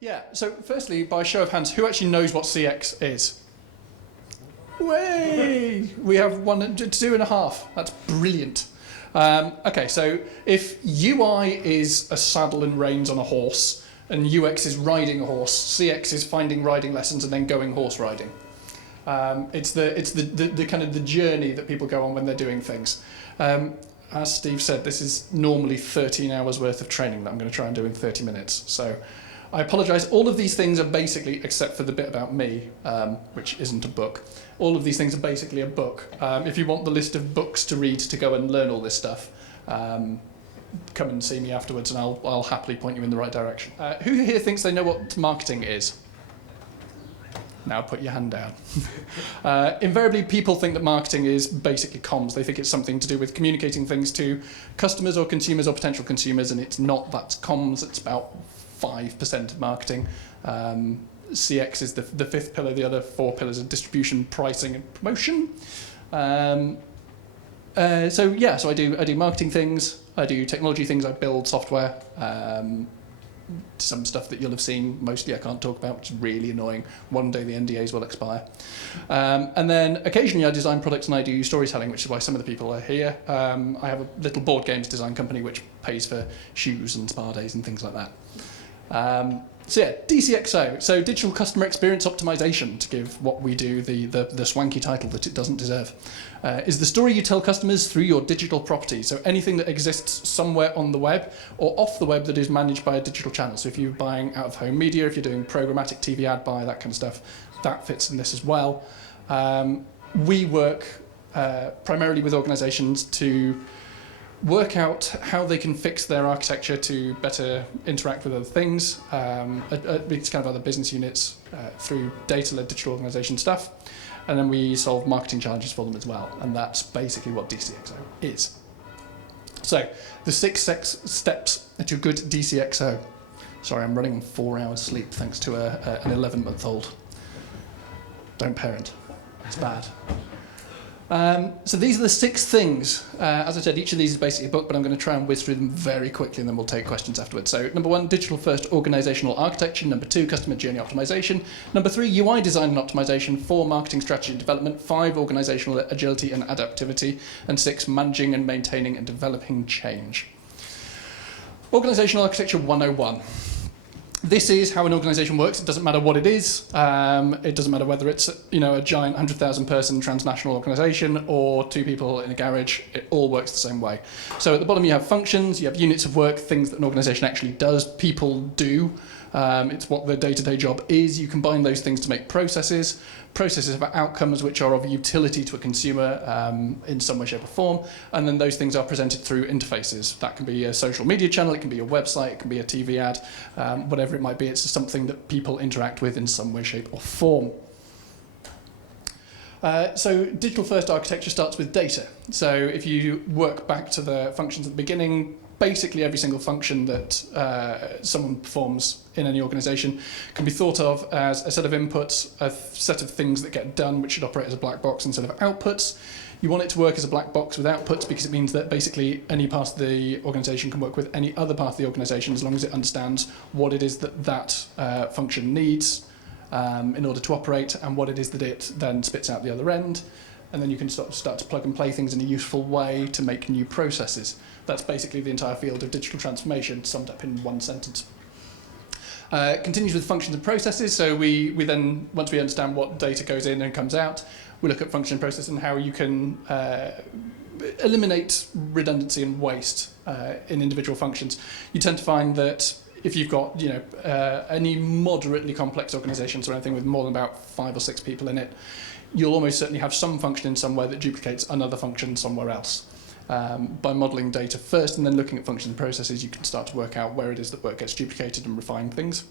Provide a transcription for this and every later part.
Yeah, so firstly, by show of hands, who actually knows what CX is? Way! We have 2.5. That's brilliant. Okay, so if UI is a saddle and reins on a horse, and UX is riding a horse, CX is finding riding lessons and then going horse riding. It's the kind of the journey that people go on when they're doing things. As Steve said, this is normally 13 hours worth of training that I'm going to try and do in 30 minutes. So I apologise. All of these things are basically, except for the bit about me, which isn't a book, all of these things are basically a book. If you want the list of books to read to go and learn all this stuff, come and see me afterwards and I'll happily point you in the right direction. Who here thinks they know what marketing is? Now put your hand down. Invariably, people think that marketing is basically comms. They think it's something to do with communicating things to customers or consumers or potential consumers, and it's not. That's comms. It's about 5% of marketing. CX is the fifth pillar. The other four pillars are distribution, pricing, and promotion. So I do marketing things. I do technology things. I build software. Some stuff that you'll have seen, mostly I can't talk about, which is really annoying. One day the NDAs will expire. And then occasionally I design products and I do storytelling, which is why some of the people are here. I have a little board games design company which pays for shoes and spa days and things like that. So yeah, DCXO, so Digital Customer Experience Optimization, to give what we do the swanky title that it doesn't deserve, is the story you tell customers through your digital property. So anything that exists somewhere on the web or off the web that is managed by a digital channel. So if you're buying out-of-home media, if you're doing programmatic TV ad buy, that kind of stuff, that fits in this as well. We work primarily with organisations to work out how they can fix their architecture to better interact with other things. It's kind of other business units through data-led digital organisation stuff. And then we solve marketing challenges for them as well. And that's basically what DCXO is. So the 6 steps to good DCXO. Sorry, I'm running on 4 hours sleep thanks to an 11-month-old. Don't parent. It's bad. So these are the 6 things. As I said, each of these is basically a book, but I'm going to try and whiz through them very quickly and then we'll take questions afterwards. So number 1, digital first organisational architecture. Number 2, customer journey optimization. Number 3, UI design and optimization. 4, marketing strategy and development. 5, organisational agility and adaptivity. And 6, managing and maintaining and developing change. Organisational architecture 101. This is how an organisation works. It doesn't matter what it is. It doesn't matter whether it's a giant 100,000 person transnational organisation or 2 people in a garage. It all works the same way. So at the bottom you have functions, you have units of work, things that an organisation actually does, people do. It's what their day-to-day job is. You combine those things to make processes. Processes have outcomes which are of utility to a consumer in some way, shape or form. And then those things are presented through interfaces. That can be a social media channel, it can be a website, it can be a TV ad, whatever it might be. It's something that people interact with in some way, shape or form. So digital first architecture starts with data. So if you work back to the functions at the beginning, basically every single function that someone performs in any organisation can be thought of as a set of inputs, a set of things that get done, which should operate as a black box instead of outputs. You want it to work as a black box with outputs because it means that basically any part of the organisation can work with any other part of the organisation as long as it understands what it is that function needs in order to operate and what it is that it then spits out the other end. And then you can start to plug and play things in a useful way to make new processes. That's basically the entire field of digital transformation summed up in one sentence. Continues with functions and processes. So we then, once we understand what data goes in and comes out, we look at function and process and how you can eliminate redundancy and waste in individual functions. You tend to find that if you've got any moderately complex organisation, so anything with more than about 5 or 6 people in it, you'll almost certainly have some function in somewhere that duplicates another function somewhere else. By modelling data first and then looking at functions and processes, you can start to work out where it is that work gets duplicated and refine things.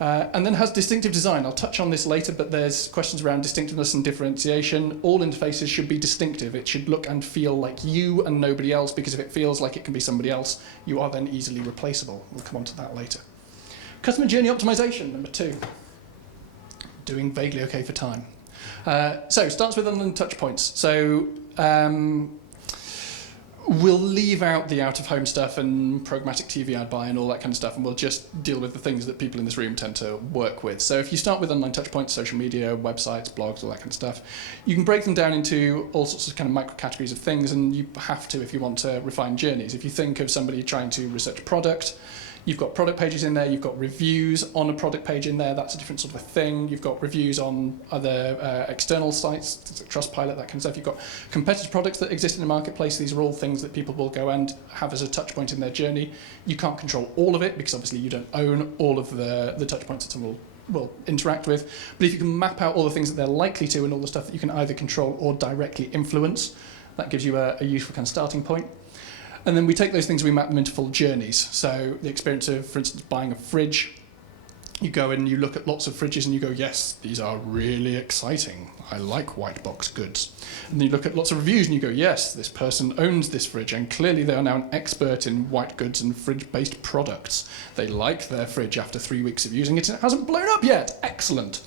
And then has distinctive design. I'll touch on this later, but there's questions around distinctiveness and differentiation. All interfaces should be distinctive. It should look and feel like you and nobody else, because if it feels like it can be somebody else, you are then easily replaceable. We'll come on to that later. Customer journey optimization, number 2. Doing vaguely okay for time. So starts with online touch points. So we'll leave out the out-of-home stuff and programmatic TV ad buy and all that kind of stuff, and we'll just deal with the things that people in this room tend to work with. So if you start with online touchpoints, social media, websites, blogs, all that kind of stuff, you can break them down into all sorts of kind of micro-categories of things, and you have to if you want to refine journeys. If you think of somebody trying to research a product, you've got product pages in there, you've got reviews on a product page in there, that's a different sort of a thing. You've got reviews on other external sites, things like Trustpilot, that kind of stuff. You've got competitor products that exist in the marketplace. These are all things that people will go and have as a touch point in their journey. You can't control all of it because obviously you don't own all of the touch points that someone will interact with. But if you can map out all the things that they're likely to and all the stuff that you can either control or directly influence, that gives you a useful kind of starting point. And then we take those things and we map them into full journeys. So the experience of, for instance, buying a fridge, you go in and you look at lots of fridges and you go, yes, these are really exciting. I like white box goods. And then you look at lots of reviews and you go, yes, this person owns this fridge and clearly they are now an expert in white goods and fridge-based products. They like their fridge after 3 weeks of using it and it hasn't blown up yet. Excellent.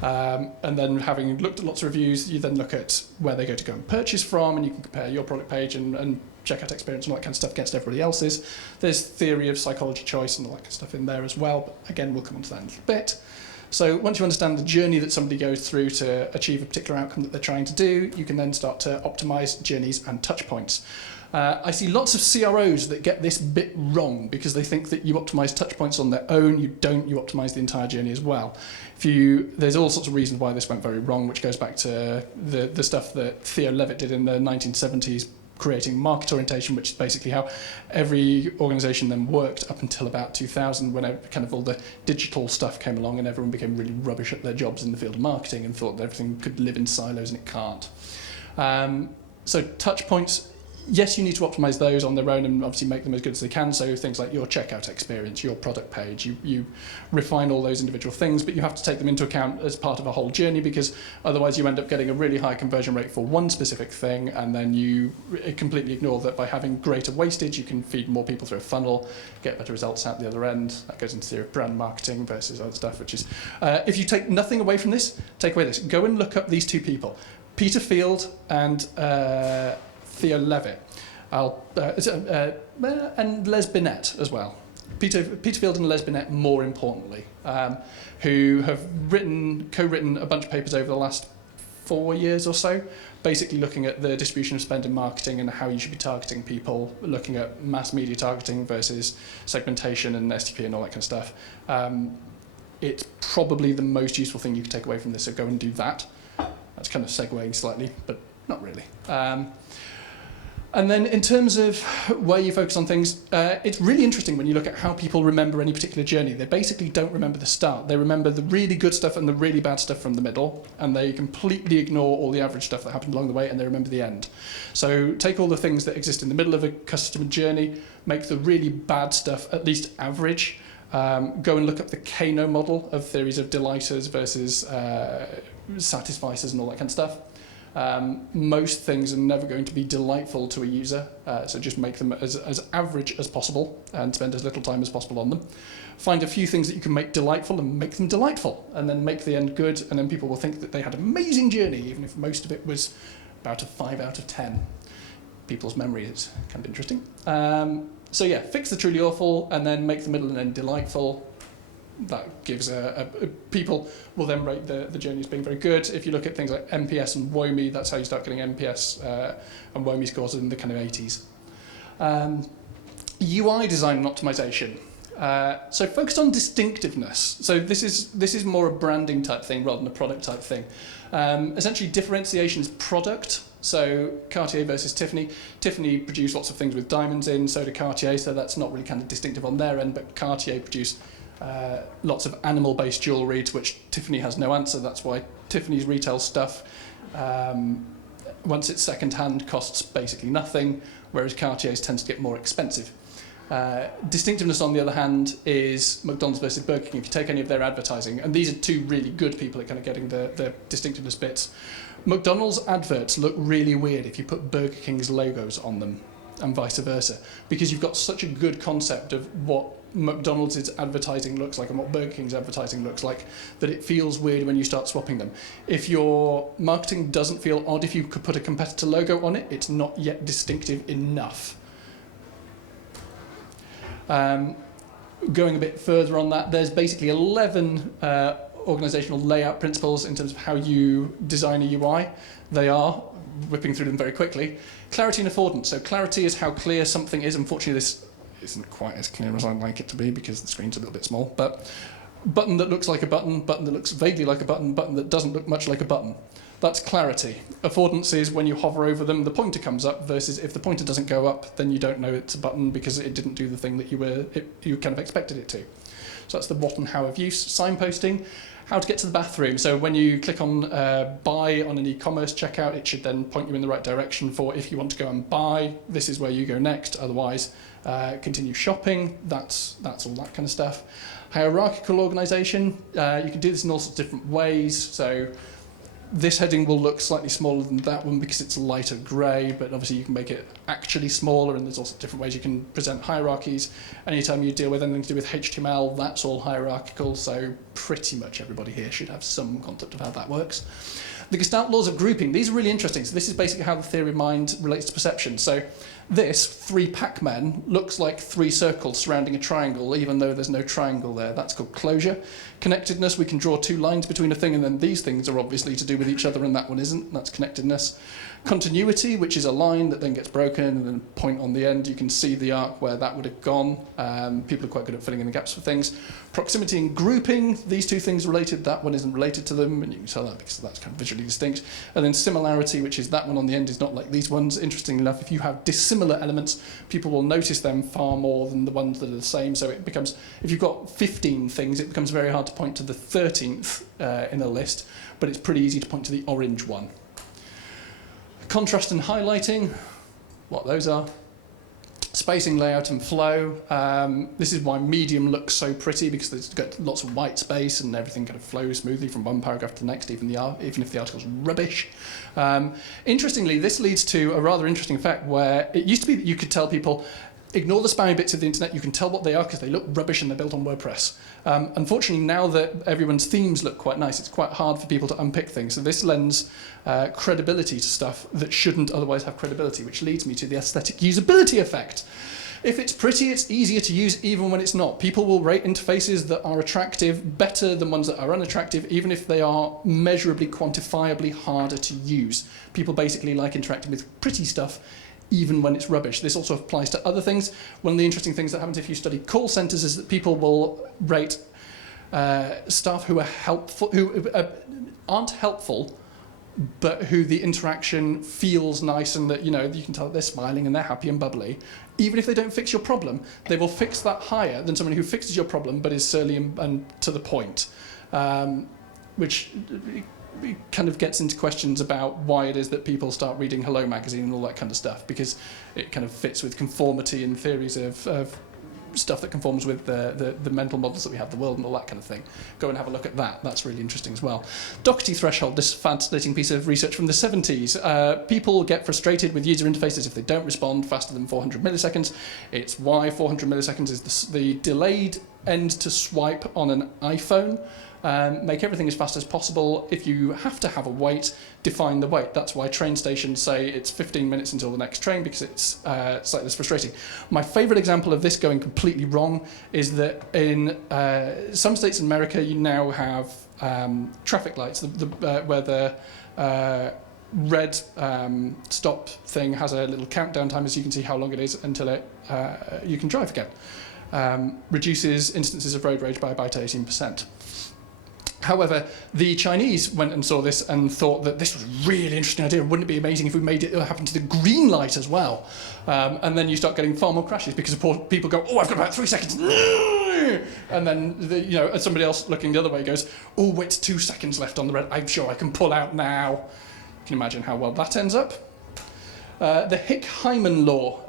And then having looked at lots of reviews, you then look at where they go to go and purchase from, and you can compare your product page and checkout experience and all that kind of stuff against everybody else's. There's theory of psychology choice and all that kind of stuff in there as well, but again, we'll come on to that in a little bit. So once you understand the journey that somebody goes through to achieve a particular outcome that they're trying to do, you can then start to optimize journeys and touch points. I see lots of CROs that get this bit wrong because they think that you optimize touch points on their own. You don't, you optimize the entire journey as well. There's all sorts of reasons why this went very wrong, which goes back to the stuff that Theo Levitt did in the 1970s, creating market orientation, which is basically how every organisation then worked up until about 2000, when kind of all the digital stuff came along and everyone became really rubbish at their jobs in the field of marketing and thought that everything could live in silos, and it can't. So touch points, yes, you need to optimize those on their own and obviously make them as good as they can. So things like your checkout experience, your product page, you refine all those individual things, but you have to take them into account as part of a whole journey, because otherwise you end up getting a really high conversion rate for one specific thing, and then you completely ignore that by having greater wastage, you can feed more people through a funnel, get better results out the other end. That goes into theory of brand marketing versus other stuff, which is, if you take nothing away from this, take away this. Go and look up these two people, Peter Field and Theo Levitt, and Les Binet as well. Peter Field and Les Binet, more importantly, who have co-written a bunch of papers over the last 4 years or so, basically looking at the distribution of spend in marketing and how you should be targeting people, looking at mass media targeting versus segmentation and STP and all that kind of stuff. It's probably the most useful thing you can take away from this, so go and do that. That's kind of segueing slightly, but not really. And then in terms of where you focus on things, it's really interesting when you look at how people remember any particular journey. They basically don't remember the start. They remember the really good stuff and the really bad stuff from the middle, and they completely ignore all the average stuff that happened along the way, and they remember the end. So take all the things that exist in the middle of a customer journey, make the really bad stuff at least average. Go and look up the Kano model of theories of delighters versus satisficers and all that kind of stuff. Most things are never going to be delightful to a user, so just make them as average as possible and spend as little time as possible on them. Find a few things that you can make delightful and make them delightful, and then make the end good, and then people will think that they had an amazing journey, even if most of it was about a 5 out of 10. People's memory is kind of interesting. So yeah, fix the truly awful, and then make the middle and end delightful. That gives people will then rate the journey as being very good. If you look at things like NPS and WOMI, that's how you start getting NPS and WOMI scores in the kind of 80s. UI design and optimization. So focused on distinctiveness. So this is more a branding type thing rather than a product type thing. Essentially, differentiation is product. So Cartier versus Tiffany. Tiffany produce lots of things with diamonds in, so do Cartier, so that's not really kind of distinctive on their end, but Cartier produce lots of animal-based jewellery to which Tiffany has no answer. That's why Tiffany's retail stuff, once it's second-hand, costs basically nothing, whereas Cartier's tends to get more expensive. Distinctiveness, on the other hand, is McDonald's versus Burger King. If you take any of their advertising, and these are two really good people at kind of getting the distinctiveness bits. McDonald's adverts look really weird if you put Burger King's logos on them. and vice versa, because you've got such a good concept of what McDonald's advertising looks like and what Burger King's advertising looks like, that it feels weird when you start swapping them. If your marketing doesn't feel odd, if you could put a competitor logo on it, it's not yet distinctive enough. Going a bit further on that, there's basically 11 organizational layout principles in terms of how you design a UI. They are, whipping through them very quickly, clarity and affordance. So clarity is how clear something is. Unfortunately, this isn't quite as clear as I'd like it to be because the screen's a little bit small, but button that looks like a button, button that looks vaguely like a button, button that doesn't look much like a button. That's clarity. Affordance is when you hover over them, the pointer comes up, versus if the pointer doesn't go up, then you don't know it's a button because it didn't do the thing that you kind of expected it to. So that's the what and how of use. Signposting, how to get to the bathroom. So when you click on buy on an e-commerce checkout, it should then point you in the right direction for if you want to go and buy, this is where you go next. Otherwise, continue shopping. That's all that kind of stuff. Hierarchical organization, you can do this in all sorts of different ways. So this heading will look slightly smaller than that one because it's a lighter grey, but obviously you can make it actually smaller, and there's also different ways you can present hierarchies. Anytime you deal with anything to do with HTML, that's all hierarchical, so pretty much everybody here should have some concept of how that works. The Gestalt laws of grouping, these are really interesting. So this is basically how the theory of mind relates to perception. So this, 3 Pac-Men, looks like 3 circles surrounding a triangle, even though there's no triangle there. That's called closure. Connectedness, we can draw 2 lines between a thing, and then these things are obviously to do with each other, and that one isn't. That's connectedness. Continuity, which is a line that then gets broken, and then a point on the end. You can see the arc where that would have gone. People are quite good at filling in the gaps for things. Proximity and grouping, these 2 things are related, that one isn't related to them, and you can tell that because that's kind of visually distinct. And then similarity, which is that one on the end is not like these ones. Interestingly enough, if you have dissimilar elements, people will notice them far more than the ones that are the same. So it becomes, if you've got 15 things, it becomes very hard to point to the 13th in a list, but it's pretty easy to point to the orange one. Contrast and highlighting, what those are. Spacing, layout and flow. This is why medium looks so pretty, because it's got lots of white space and everything kind of flows smoothly from one paragraph to the next, even if the article's rubbish. Interestingly, this leads to a rather interesting effect where it used to be that you could tell people, ignore the spammy bits of the internet, you can tell what they are because they look rubbish and they're built on WordPress. Unfortunately, now that everyone's themes look quite nice, it's quite hard for people to unpick things. So this lends credibility to stuff that shouldn't otherwise have credibility, which leads me to the aesthetic usability effect. If it's pretty, it's easier to use even when it's not. People will rate interfaces that are attractive better than ones that are unattractive, even if they are measurably, quantifiably harder to use. People basically like interacting with pretty stuff even when it's rubbish. This also applies to other things. One of the interesting things that happens if you study call centres is that people will rate staff who are helpful, who aren't helpful, but who the interaction feels nice and that, you know, you can tell that they're smiling and they're happy and bubbly. Even if they don't fix your problem, they will fix that higher than someone who fixes your problem but is surly and to the point, which kind of gets into questions about why it is that people start reading Hello magazine and all that kind of stuff, because it kind of fits with conformity and theories of stuff that conforms with the mental models that we have, the world and all that kind of thing. Go and have a look at that. That's really interesting as well. Doherty threshold, this fascinating piece of research from the 70s. People get frustrated with user interfaces if they don't respond faster than 400 milliseconds. It's why 400 milliseconds is the delayed end to swipe on an iPhone. Make everything as fast as possible. If you have to have a wait, define the wait. That's why train stations say it's 15 minutes until the next train, because it's slightly less frustrating. My favourite example of this going completely wrong is that in some states in America you now have traffic lights where the red stop thing has a little countdown timer, so you can see how long it is until you can drive again. Reduces instances of road rage by about 18%. However, the Chinese went and saw this and thought that this was a really interesting idea. Wouldn't it be amazing if we made it happen to the green light as well? And then you start getting far more crashes because people go, oh, I've got about 3 seconds. And then somebody else looking the other way goes, oh, it's 2 seconds left on the red. I'm sure I can pull out now. You can imagine how well that ends up. The Hick-Hyman law,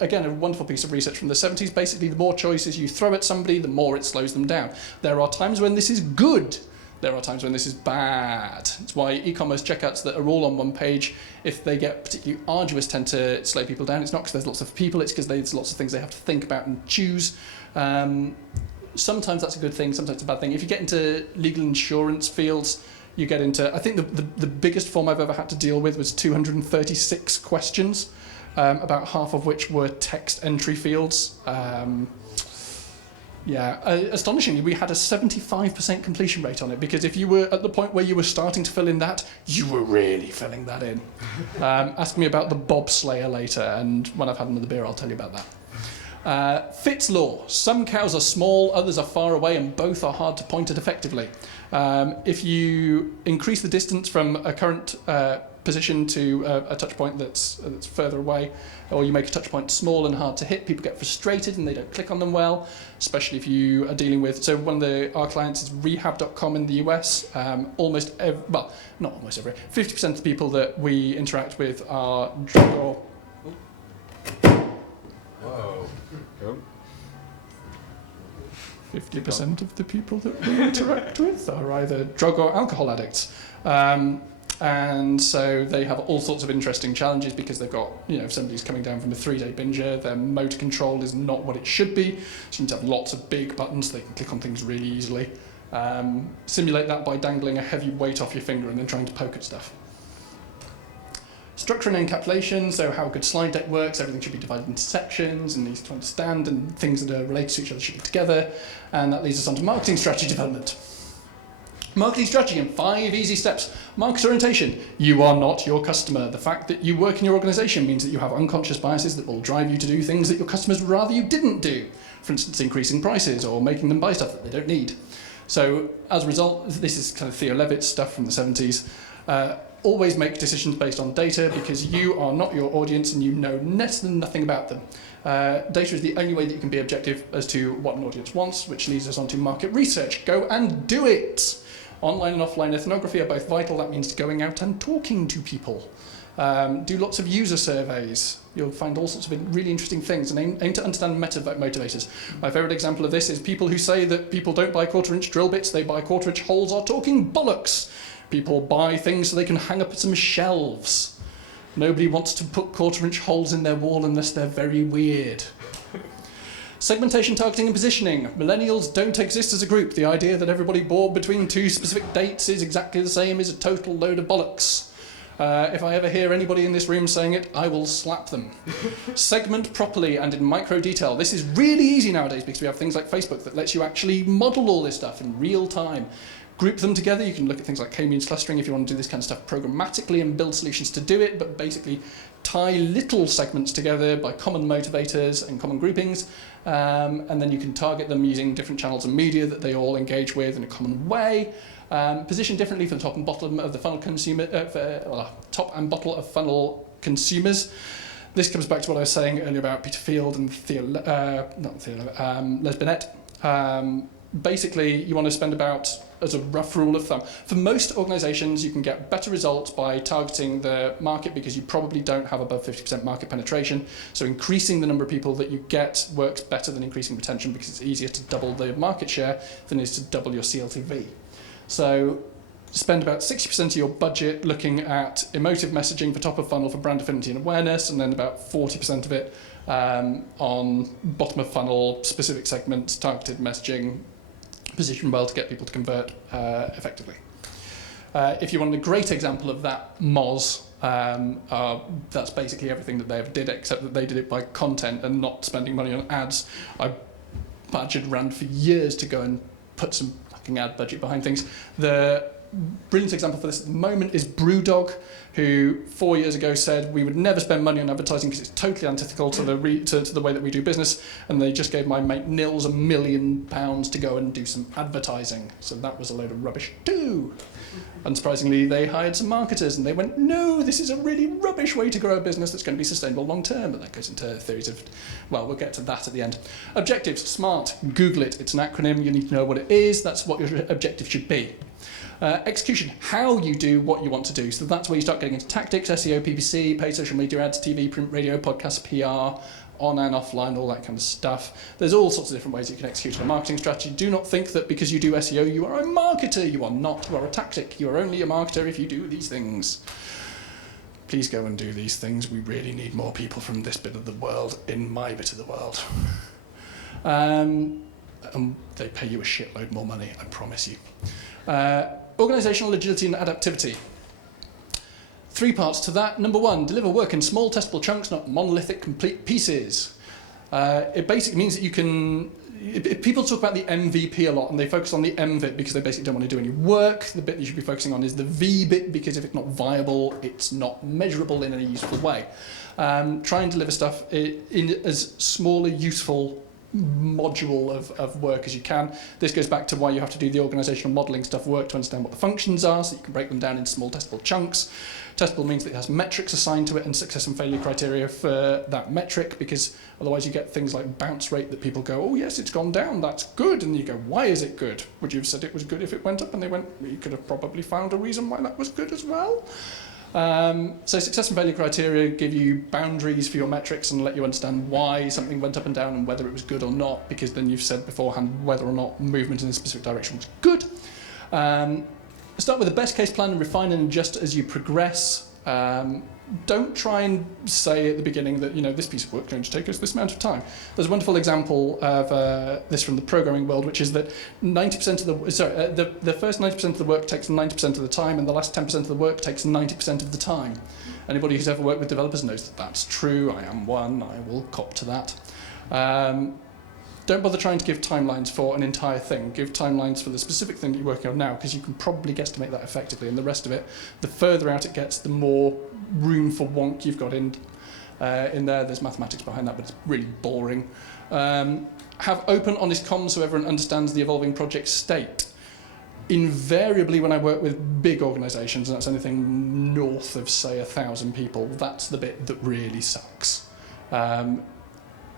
again, a wonderful piece of research from the 70s. Basically, the more choices you throw at somebody, the more it slows them down. There are times when this is good. There are times when this is bad. It's why e-commerce checkouts that are all on one page, if they get particularly arduous, tend to slow people down. It's not because there's lots of people, it's because there's lots of things they have to think about and choose. Sometimes that's a good thing, sometimes it's a bad thing. If you get into legal insurance fields, you get into, I think the biggest form I've ever had to deal with was 236 questions, about half of which were text entry fields. Astonishingly, we had a 75% completion rate on it, because if you were at the point where you were starting to fill in that, you were really filling that in. Ask me about the bobslayer later, and when I've had another beer, I'll tell you about that. Fitz law. Some cows are small, others are far away, and both are hard to point at effectively. If you increase the distance from a current position to a touch point that's further away, or you make a touch point small and hard to hit, people get frustrated and they don't click on them well, especially if you are dealing with, so one of our clients is rehab.com in the US. Not almost every, 50% of the people that we interact with are drug or... Whoa. 50% of the people that we interact with are either drug or alcohol addicts. And so they have all sorts of interesting challenges because they've got, if somebody's coming down from a 3-day binger, their motor control is not what it should be. So you need to have lots of big buttons so they can click on things really easily. Simulate that by dangling a heavy weight off your finger and then trying to poke at stuff. Structure and encapsulation, so how a good slide deck works, everything should be divided into sections and easy to understand, and things that are related to each other should be together. And that leads us on to marketing strategy development. Marketing strategy in 5 easy steps. Market orientation. You are not your customer. The fact that you work in your organisation means that you have unconscious biases that will drive you to do things that your customers would rather you didn't do. For instance, increasing prices or making them buy stuff that they don't need. So as a result, this is kind of Theo Levitt's stuff from the 70s. Always make decisions based on data, because you are not your audience and you know next to nothing about them. Data is the only way that you can be objective as to what an audience wants, which leads us on to market research. Go and do it! Online and offline ethnography are both vital. That means going out and talking to people. Do lots of user surveys. You'll find all sorts of really interesting things, and aim to understand motivators. My favourite example of this is people who say that people don't buy quarter-inch drill bits, they buy quarter-inch holes are talking bollocks. People buy things so they can hang up some shelves. Nobody wants to put quarter-inch holes in their wall unless they're very weird. Segmentation, targeting and positioning. Millennials don't exist as a group. The idea that everybody born between 2 specific dates is exactly the same is a total load of bollocks. If I ever hear anybody in this room saying it, I will slap them. Segment properly and in micro detail. This is really easy nowadays because we have things like Facebook that lets you actually model all this stuff in real time. Group them together. You can look at things like k-means clustering if you want to do this kind of stuff programmatically and build solutions to do it, but basically tie little segments together by common motivators and common groupings, and then you can target them using different channels and media that they all engage with in a common way. Position differently for the top and bottom of the funnel consumer, top and bottom of funnel consumers. This comes back to what I was saying earlier about Peter Field and Les Binet. Basically, you want to spend about, as a rough rule of thumb, for most organisations, you can get better results by targeting the market because you probably don't have above 50% market penetration. So increasing the number of people that you get works better than increasing retention because it's easier to double the market share than it is to double your CLTV. So spend about 60% of your budget looking at emotive messaging for top of funnel for brand affinity and awareness, and then about 40% of it on bottom of funnel, specific segments, targeted messaging, position well to get people to convert effectively. If you want a great example of that, Moz, that's basically everything that they ever did, except that they did it by content and not spending money on ads. I badgered around for years to go and put some fucking ad budget behind things. The brilliant example for this at the moment is Brewdog, who 4 years ago said we would never spend money on advertising because it's totally antithetical to the way that we do business, and they just gave my mate Nils £1 million to go and do some advertising. So that was a load of rubbish too. Unsurprisingly, they hired some marketers and they went, no, this is a really rubbish way to grow a business that's going to be sustainable long term. But that goes into theories of, well, we'll get to that at the end. Objectives, SMART, Google it. It's an acronym, you need to know what it is. That's what your objective should be. Execution, how you do what you want to do. So that's where you start getting into tactics, SEO, PPC, paid social media ads, TV, print, radio, podcast, PR, on and offline, all that kind of stuff. There's all sorts of different ways you can execute a marketing strategy. Do not think that because you do SEO, you are a marketer. You are not. You are a tactic. You are only a marketer if you do these things. Please go and do these things. We really need more people from this bit of the world in my bit of the world. They pay you a shitload more money, I promise you. Organisational agility and adaptivity. 3 parts to that. Number 1, deliver work in small testable chunks, not monolithic complete pieces. It basically means that you can... People talk about the MVP a lot, and they focus on the M bit because they basically don't want to do any work. The bit you should be focusing on is the V bit, because if it's not viable, it's not measurable in any useful way. Try and deliver stuff in as small a useful module of work as you can. This goes back to why you have to do the organisational modelling stuff work to understand what the functions are, so you can break them down into small testable chunks. Testable means that it has metrics assigned to it and success and failure criteria for that metric, because otherwise you get things like bounce rate that people go, oh yes, it's gone down, that's good, and you go, why is it good? Would you have said it was good if it went up? And they went, you could have probably found a reason why that was good as well. So success and failure criteria give you boundaries for your metrics and let you understand why something went up and down and whether it was good or not, because then you've said beforehand whether or not movement in a specific direction was good. Start with the best case plan and refine and adjust as you progress. Don't try and say at the beginning that, you know, this piece of work is going to take us this amount of time. There's a wonderful example of this from the programming world, which is that 90% of the first 90% of the work takes 90% of the time, and the last 10% of the work takes 90% of the time. Anybody who's ever worked with developers knows that that's true. I am one. I will cop to that. Don't bother trying to give timelines for an entire thing. Give timelines for the specific thing that you're working on now, because you can probably guesstimate that effectively, and the rest of it, the further out it gets, the more room for wonk you've got in there. There's mathematics behind that, but it's really boring. Have open, honest comms so everyone understands the evolving project state. Invariably, when I work with big organisations, and that's anything north of, say, 1,000 people, that's the bit that really sucks.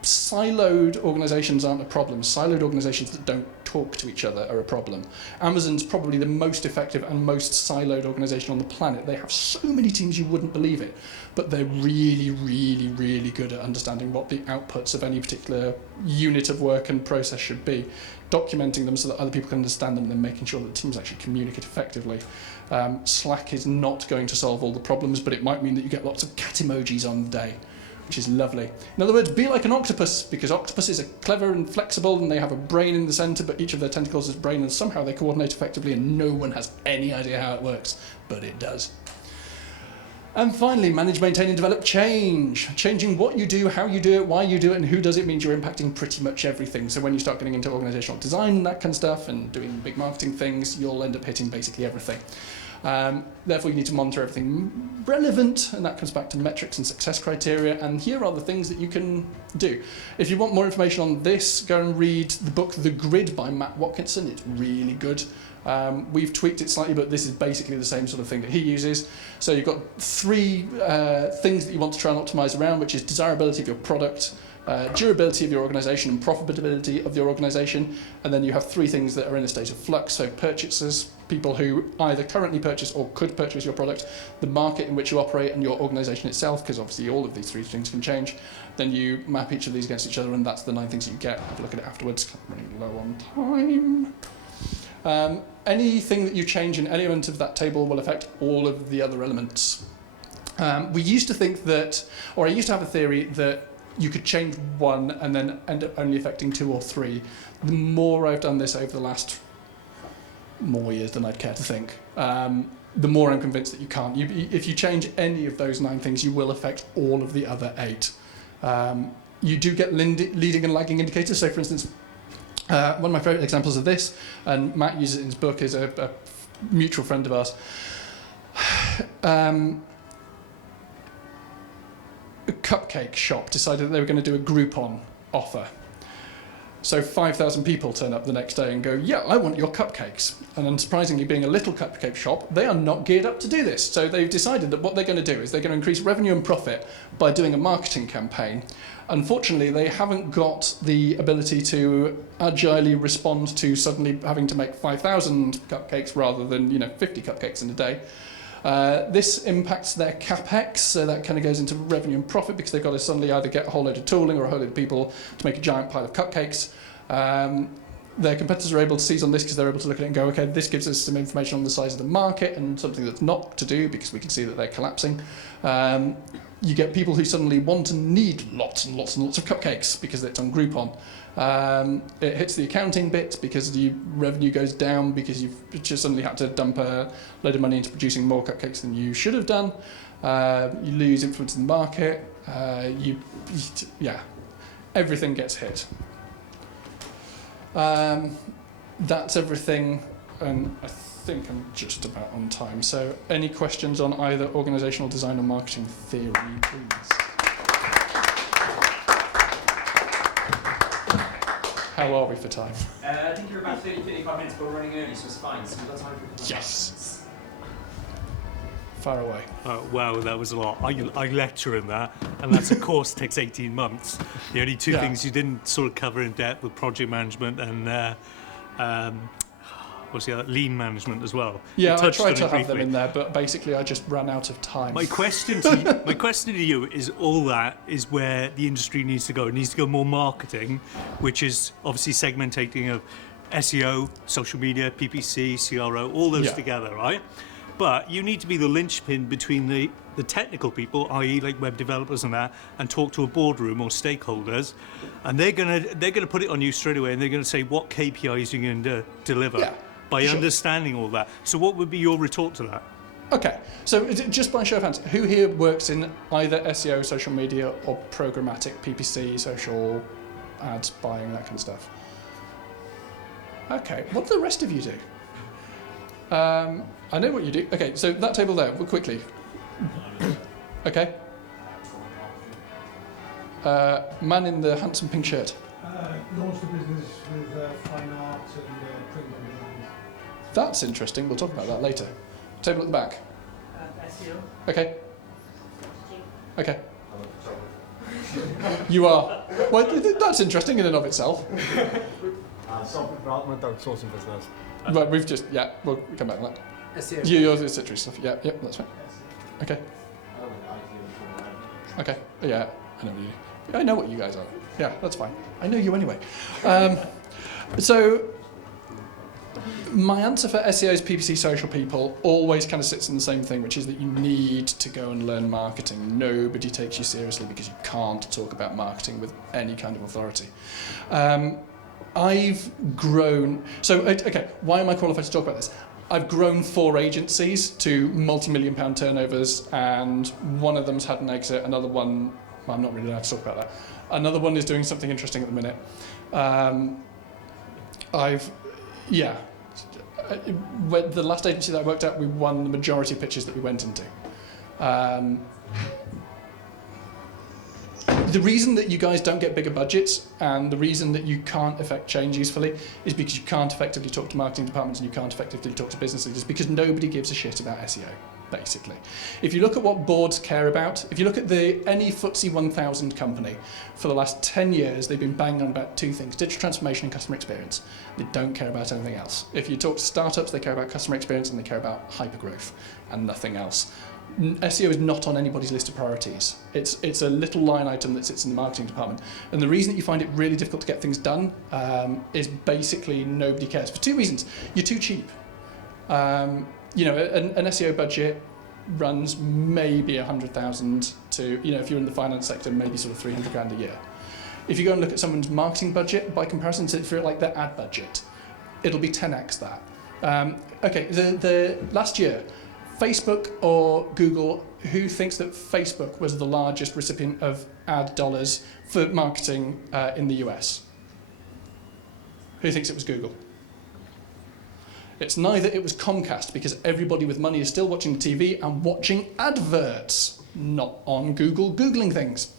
Siloed organisations aren't a problem. Siloed organisations that don't talk to each other are a problem. Amazon's probably the most effective and most siloed organisation on the planet. They have so many teams you wouldn't believe it, but they're really, really, really good at understanding what the outputs of any particular unit of work and process should be, documenting them so that other people can understand them, and then making sure that teams actually communicate effectively. Slack is not going to solve all the problems, but it might mean that you get lots of cat emojis on the day, which is lovely. In other words, be like an octopus, because octopuses are clever and flexible, and they have a brain in the centre, but each of their tentacles is brain, and somehow they coordinate effectively, and no one has any idea how it works, but it does. And finally, manage, maintain, and develop change. Changing what you do, how you do it, why you do it, and who does it means you're impacting pretty much everything. So when you start getting into organisational design and that kind of stuff, and doing big marketing things, you'll end up hitting basically everything. Therefore, you need to monitor everything relevant, and that comes back to metrics and success criteria, and here are the things that you can do. If you want more information on this, go and read the book The Grid by Matt Watkinson. It's really good. We've tweaked it slightly, but this is basically the same sort of thing that he uses. So you've got 3 things that you want to try and optimize around, which is desirability of your product, durability of your organisation, and profitability of your organisation. And then you have 3 things that are in a state of flux. So purchasers, people who either currently purchase or could purchase your product, the market in which you operate, and your organisation itself, because obviously all of these 3 things can change. Then you map each of these against each other, and that's the 9 things you get. Have a look at it afterwards. I'm running low on time. Anything that you change in any element of that table will affect all of the other elements. We used to think that, or I used to have a theory that you could change 1 and then end up only affecting 2 or 3. The more I've done this over the last more years than I'd care to think, the more I'm convinced that you can't. If you change any of those 9 things, you will affect all of the other 8. You do get leading and lagging indicators. So, for instance, one of my favourite examples of this, and Matt uses it in his book, is a mutual friend of ours. A cupcake shop decided that they were going to do a Groupon offer. So 5,000 people turn up the next day and go, yeah, I want your cupcakes. And unsurprisingly, being a little cupcake shop, they are not geared up to do this. So they've decided that what they're going to do is they're going to increase revenue and profit by doing a marketing campaign. Unfortunately, they haven't got the ability to agilely respond to suddenly having to make 5,000 cupcakes rather than 50 cupcakes in a day. This impacts their capex, so that kind of goes into revenue and profit because they've got to suddenly either get a whole load of tooling or a whole load of people to make a giant pile of cupcakes. Their competitors are able to seize on this because they're able to look at it and go, okay, this gives us some information on the size of the market and something that's not to do because we can see that they're collapsing. You get people who suddenly want and need lots and lots and lots of cupcakes because it's on Groupon. It hits the accounting bit because the revenue goes down because you've just suddenly had to dump a load of money into producing more cupcakes than you should have done. You lose influence in the market. Everything gets hit. That's everything, and I think I'm just about on time. So any questions on either organisational design or marketing theory, please? How are we for time? I think you're about 30-35 minutes, but we're running early, so it's fine. So we've got time for Yes. Far away. Wow, that was a lot. I lecture in that, and that's a course that takes 18 months. The only two things you didn't sort of cover in depth were project management and what's the other? Lean management as well. Yeah, I tried to have them in there, but basically I just ran out of time. My question to you is all that is where the industry needs to go. It needs to go more marketing, which is obviously segmentating of SEO, social media, PPC, CRO, all those together, right? But you need to be the linchpin between the technical people, i.e. like web developers and that, and talk to a boardroom or stakeholders, and they're gonna put it on you straight away, and they're gonna say what KPIs you're going to deliver by understanding all that. So what would be your retort to that? Okay, so just by show of hands, who here works in either SEO, social media, or programmatic, PPC, social ads, buying, that kind of stuff? Okay, what do the rest of you do? I know what you do. Okay, so that table there, quickly. Okay. Man in the handsome pink shirt. Launched the business with fine art and print on demand. That's interesting. We'll talk about that later. Table at the back. SEO. Okay. Okay. You are. Well, that's interesting in and of itself. Software development outsourcing business. Right, we've just, we'll come back to that. SEO. Yours is citrus stuff. Yeah, that's right. Okay. Okay. Yeah, I know what you do. I know what you guys are. Yeah, that's fine. I know you anyway. So my answer for SEOs, PPC, social people always kind of sits in the same thing, which is that you need to go and learn marketing. Nobody takes you seriously because you can't talk about marketing with any kind of authority. I've grown... So, okay, why am I qualified to talk about this? I've grown 4 agencies to multi-million-pound turnovers, and one of them's had an exit, another one... Well, I'm not really allowed to talk about that. Another one is doing something interesting at the minute. The last agency that I worked at, we won the majority of pitches that we went into. The reason that you guys don't get bigger budgets and the reason that you can't affect change usefully is because you can't effectively talk to marketing departments and you can't effectively talk to business leaders because nobody gives a shit about SEO, basically. If you look at what boards care about, if you look at any FTSE 1000 company, for the last 10 years they've been banging on about 2 things, digital transformation and customer experience. They don't care about anything else. If you talk to startups, they care about customer experience and they care about hypergrowth and nothing else. SEO is not on anybody's list of priorities. It's a little line item that sits in the marketing department. And the reason that you find it really difficult to get things done is basically nobody cares. For 2 reasons. You're too cheap. An SEO budget runs maybe 100,000 to, if you're in the finance sector, maybe sort of 300 grand a year. If you go and look at someone's marketing budget, by comparison to like their ad budget, it'll be 10x that. The last year, Facebook or Google, who thinks that Facebook was the largest recipient of ad dollars for marketing in the US? Who thinks it was Google? It's neither, it was Comcast, because everybody with money is still watching the TV and watching adverts, not on Google Googling things.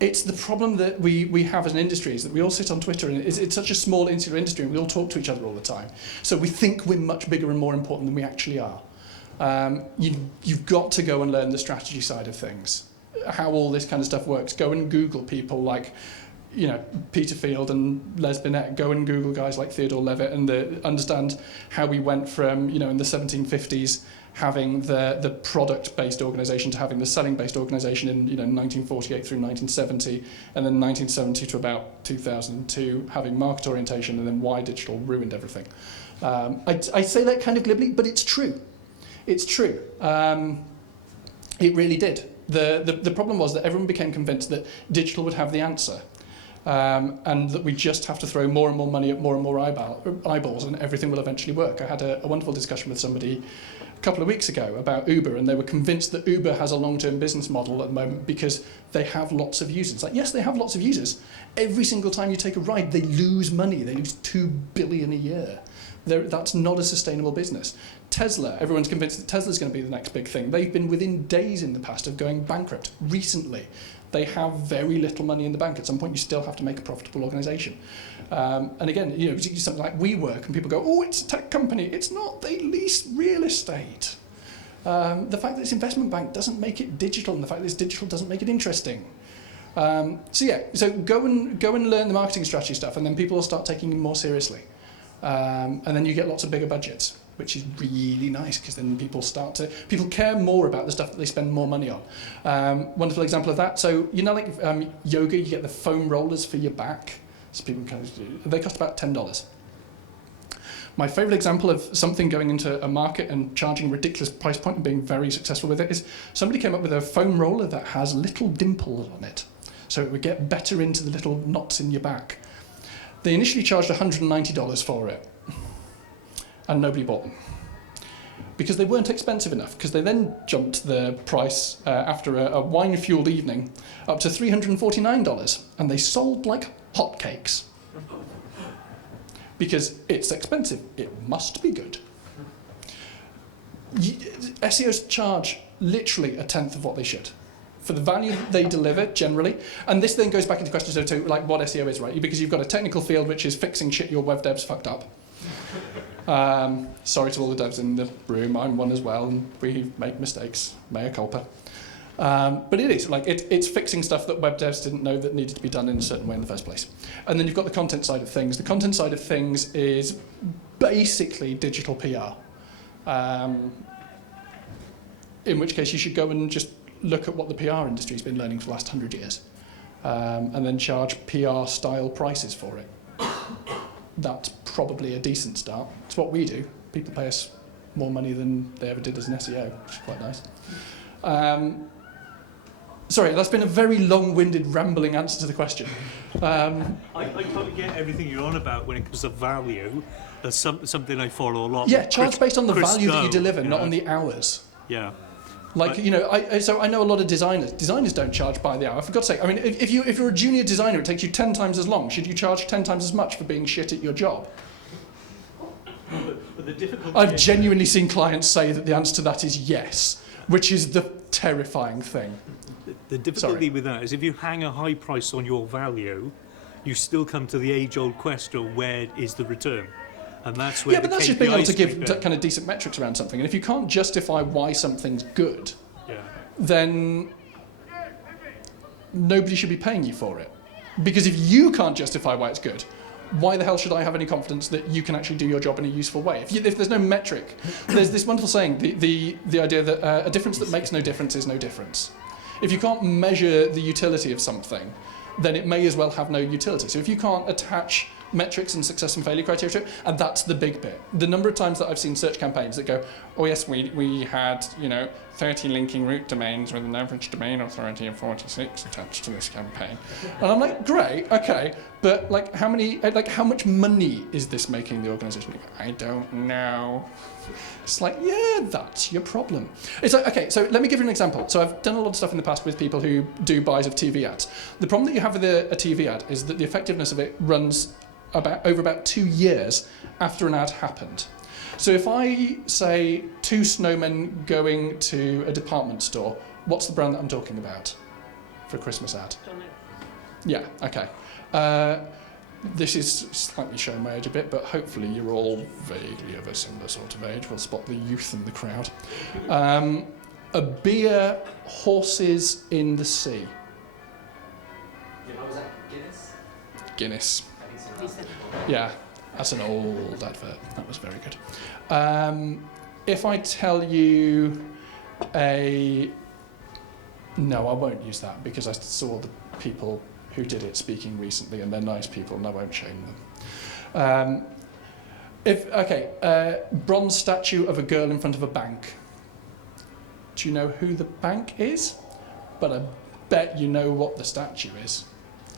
It's the problem that we have as an industry is that we all sit on Twitter and it's such a small insular industry and we all talk to each other all the time. So we think we're much bigger and more important than we actually are. You've got to go and learn the strategy side of things, how all this kind of stuff works. Go and Google people like Peter Field and Les Binet, go and Google guys like Theodore Levitt and understand how we went from, in the 1750s having the product-based organisation to having the selling-based organisation in 1948 through 1970, and then 1970 to about 2002 having market orientation, and then why digital ruined everything. I say that kind of glibly, but it's true. It's true. It really did. The problem was that everyone became convinced that digital would have the answer, and that we just have to throw more and more money at more and more eyeballs, and everything will eventually work. I had a wonderful discussion with somebody a couple of weeks ago about Uber, and they were convinced that Uber has a long-term business model at the moment because they have lots of users. Like, yes, they have lots of users. Every single time you take a ride, they lose money. They lose $2 billion a year. That's not a sustainable business. Tesla, everyone's convinced that Tesla's going to be the next big thing. They've been within days in the past of going bankrupt. Recently, they have very little money in the bank. At some point, you still have to make a profitable organisation. And again, something like WeWork, and people go, oh, it's a tech company. It's not. They lease real estate. The fact that it's investment bank doesn't make it digital, and the fact that it's digital doesn't make it interesting. So go and learn the marketing strategy stuff, and then people will start taking you more seriously. And then you get lots of bigger budgets, which is really nice, because then people care more about the stuff that they spend more money on. Wonderful example of that. So like yoga, you get the foam rollers for your back. So people they cost about $10. My favourite example of something going into a market and charging a ridiculous price point and being very successful with it is somebody came up with a foam roller that has little dimples on it, so it would get better into the little knots in your back. They initially charged $190 for it, and nobody bought them because they weren't expensive enough, because they then jumped the price after a wine-fueled evening up to $349, and they sold like hotcakes. Because it's expensive, it must be good. SEOs charge literally a tenth of what they should for the value they deliver generally. And this then goes back into questions of like what SEO is, right? Because you've got a technical field which is fixing shit your web devs fucked up. Sorry to all the devs in the room, I'm one as well, and we make mistakes, mea culpa. But it is, like, it's fixing stuff that web devs didn't know that needed to be done in a certain way in the first place. And then you've got the content side of things. The content side of things is basically digital PR. In which case you should go and just look at what the PR industry's been learning for the last 100 years. And then charge PR-style prices for it. That's probably a decent start. It's what we do. People pay us more money than they ever did as an SEO, which is quite nice. Sorry, that's been a very long-winded, rambling answer to the question. I totally get everything you're on about when it comes to value. That's something I follow a lot. Yeah, charge based on the value that you deliver, not on the hours. Yeah. Like, so I know a lot of designers. Designers don't charge by the hour. For God's sake, I mean, if you're a junior designer, it takes you 10 times as long. Should you charge 10 times as much for being shit at your job? But the difficulty I've genuinely seen clients say that the answer to that is yes, which is the terrifying thing. The difficulty with that is if you hang a high price on your value, you still come to the age-old question, where is the return? And that's where but that's just being able to give kind of decent metrics around something. And if you can't justify why something's good, then nobody should be paying you for it. Because if you can't justify why it's good, why the hell should I have any confidence that you can actually do your job in a useful way? If there's no metric, there's this wonderful saying, the idea that a difference that makes no difference is no difference. If you can't measure the utility of something, then it may as well have no utility. So if you can't attach metrics and success and failure criteria to it, and that's the big bit. The number of times that I've seen search campaigns that go, oh yes, we had 30 linking root domains with an average domain authority of 46 attached to this campaign, and I'm like, great, okay, but like how much money is this making the organisation? I don't know. It's like, yeah, that's your problem. It's like, okay, so let me give you an example. So I've done a lot of stuff in the past with people who do buys of TV ads. The problem that you have with a TV ad is that the effectiveness of it runs over about 2 years after an ad happened. So if I say 2 snowmen going to a department store, what's the brand that I'm talking about for a Christmas ad? Yeah, okay. This is slightly showing my age a bit, but hopefully you're all vaguely of a similar sort of age. We'll spot the youth in the crowd. A beer, horses in the sea. What was that? Guinness? Guinness. I can see that. Yeah, that's an old advert. That was very good. If I tell you no, I won't use that because I saw the people who did it speaking recently and they're nice people and I won't shame them. Bronze statue of a girl in front of a bank. Do you know who the bank is? But I bet you know what the statue is.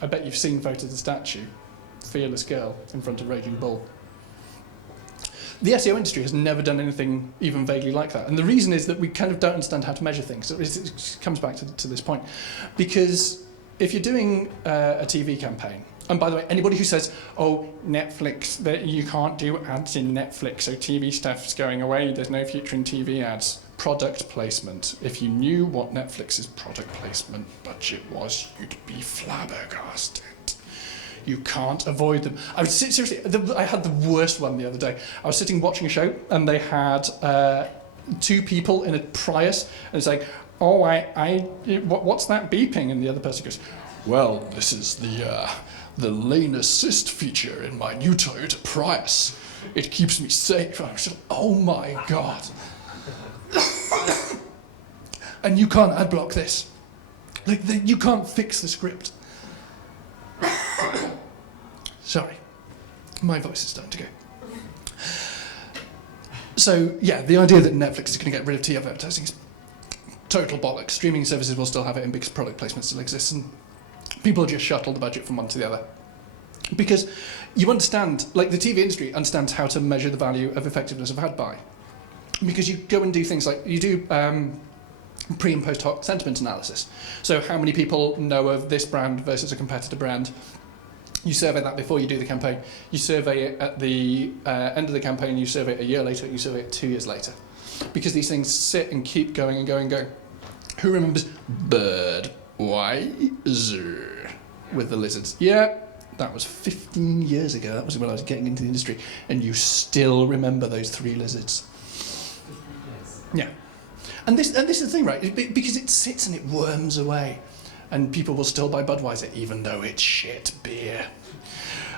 I bet you've seen photos of the statue. Fearless girl in front of Raging Bull. The SEO industry has never done anything even vaguely like that. And the reason is that we kind of don't understand how to measure things. So it comes back to this point. Because if you're doing a TV campaign, and by the way, anybody who says, oh, Netflix, that you can't do ads in Netflix, so TV stuff's going away, there's no future in TV ads. Product placement. If you knew what Netflix's product placement budget was, you'd be flabbergasted. You can't avoid them. I was seriously, I had the worst one the other day. I was sitting watching a show and they had two people in a Prius and it's like, oh, what's that beeping? And the other person goes, well, this is the lane assist feature in my new Toyota Prius. It keeps me safe. I was like, oh my God. And you can't ad block this. Like, you can't fix the script. Sorry, my voice is starting to go. So, yeah, the idea that Netflix is going to get rid of TV advertising is total bollocks. Streaming services will still have it, and big product placement still exists, and people just shuttle the budget from one to the other. Because you understand, like the TV industry understands how to measure the value of effectiveness of ad buy. Because you go and do things like, you do pre and post hoc sentiment analysis. So how many people know of this brand versus a competitor brand? You survey that before you do the campaign. You survey it at the end of the campaign, you survey it a year later, you survey it 2 years later. Because these things sit and keep going and going and going. Who remembers Budweiser with the lizards? Yeah, that was 15 years ago. That was when I was getting into the industry. And you still remember those 3 lizards. Yeah. And this is the thing, right? Because it sits and it worms away. And people will still buy Budweiser, even though it's shit beer.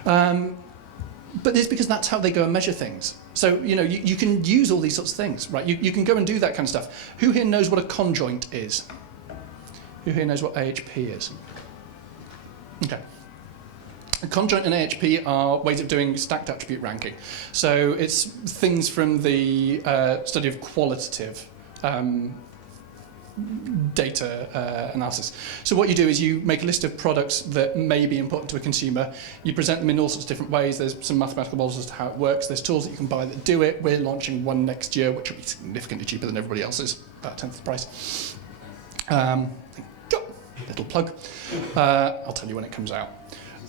But it's because that's how they go and measure things. So, you know, you can use all these sorts of things, right? You can go and do that kind of stuff. Who here knows what a conjoint is? Who here knows what AHP is? Okay. A conjoint and AHP are ways of doing stacked attribute ranking. So it's things from the study of qualitative data analysis. So what you do is you make a list of products that may be important to a consumer. You present them in all sorts of different ways. There's some mathematical models as to how it works. There's tools that you can buy that do it. We're launching one next year, which will be significantly cheaper than everybody else's, about a tenth the price. Little plug. I'll tell you when it comes out.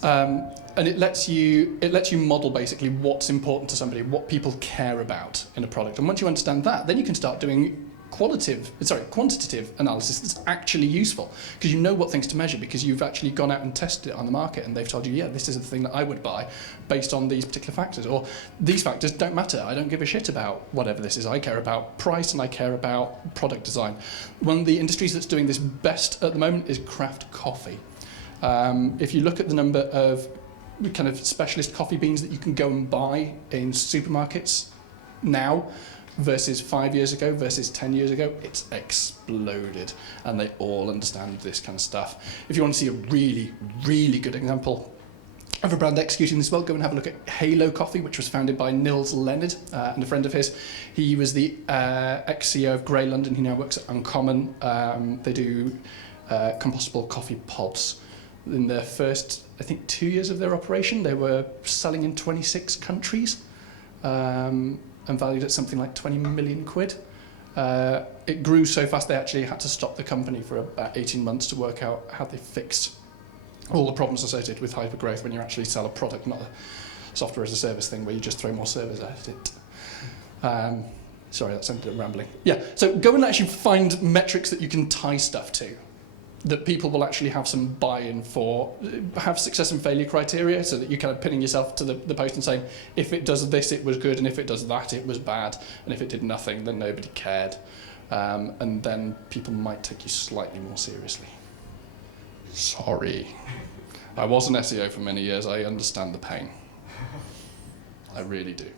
And it lets you model basically what's important to somebody, what people care about in a product. And once you understand that, then you can start doing quantitative analysis that's actually useful, because you know what things to measure, because you've actually gone out and tested it on the market and they've told you, yeah, this is the thing that I would buy based on these particular factors, or these factors don't matter. I don't give a shit about whatever this is. I care about price and I care about product design. One of the industries that's doing this best at the moment is craft coffee. If you look at the number of kind of specialist coffee beans that you can go and buy in supermarkets now versus 5 years ago versus 10 years ago, it's exploded, and they all understand this kind of stuff. If you want to see a really, really good example of a brand executing this well, go and have a look at Halo Coffee, which was founded by Nils Leonard and a friend of his. He was the ex-CEO of Grey London. He now works at Uncommon. They do compostable coffee pods. In their first, I think, 2 years of their operation, they were selling in 26 countries. And valued at something like 20 million quid. It grew so fast they actually had to stop the company for about 18 months to work out how they fixed all the problems associated with hypergrowth when you actually sell a product, not a software as a service thing where you just throw more servers at it. Sorry, that sounded rambling. Yeah, so go and actually find metrics that you can tie stuff to, that people will actually have some buy-in for, have success and failure criteria, so that you're kind of pinning yourself to the post and saying, if it does this, it was good, and if it does that, it was bad, and if it did nothing, then nobody cared. And then people might take you slightly more seriously. Sorry. I was an SEO for many years. I understand the pain. I really do.